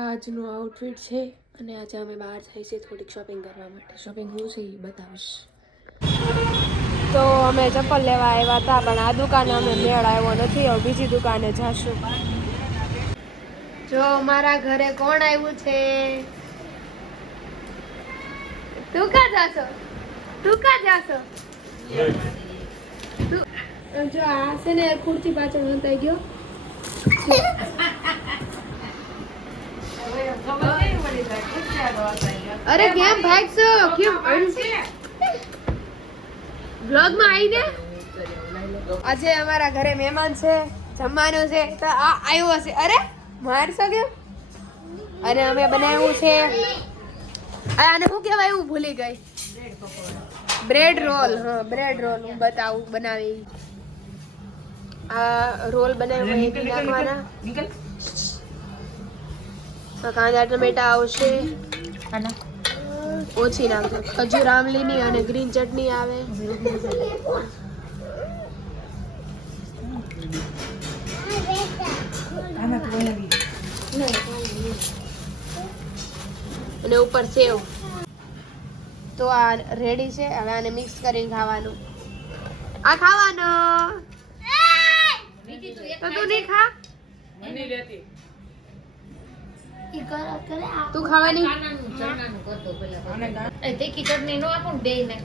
આજનું આઉટફિટ છે અને આજે અમે બહાર જઈએ છીએ થોડીક શોપિંગ કરવા માટે. શોપિંગ હું છે એ બતાવીશ. તો અમે ચપ્પલ લેવા આવ્યા હતા પણ આ દુકાને અમે મેળ આવ્યો નથી. હવે બીજી દુકાને જાશું. જો મારા ઘરે કોણ આવ્યું છે? તું કા જાશો? તું કા જાશો? જો આ છે ને ખુરશી પાછળ નતાઈ ગયો. અરે કેમ ભાગશો? કેમ વ્લોગ માં આવીને? આજે અમારા ઘરે મહેમાન છે, જમવાનું છે તો આ આવ્યો છે. અરે મારશો કેમ? અને અમે બનાવ્યું છે આને શું કહેવાય હું ભૂલી ગઈ. Bread roll. હા બ્રેડ રોલ હું બતાવું બનાવી. આ રોલ બનાવ્યો એ નાખવાના. કાંદા ટમેટા આવશે, ઓછી નાખજો. ખજૂર આમલીની અને ગ્રીન ચટણી આવે. અને ઉપર સેવ. તો આ રેડી છે. હવે આને મિક્સ કરીને ખાવાનું. આ ખાવાનો તો તું નહીં ખા. તું ખાવાની ચટણી નો આપો ને બે ને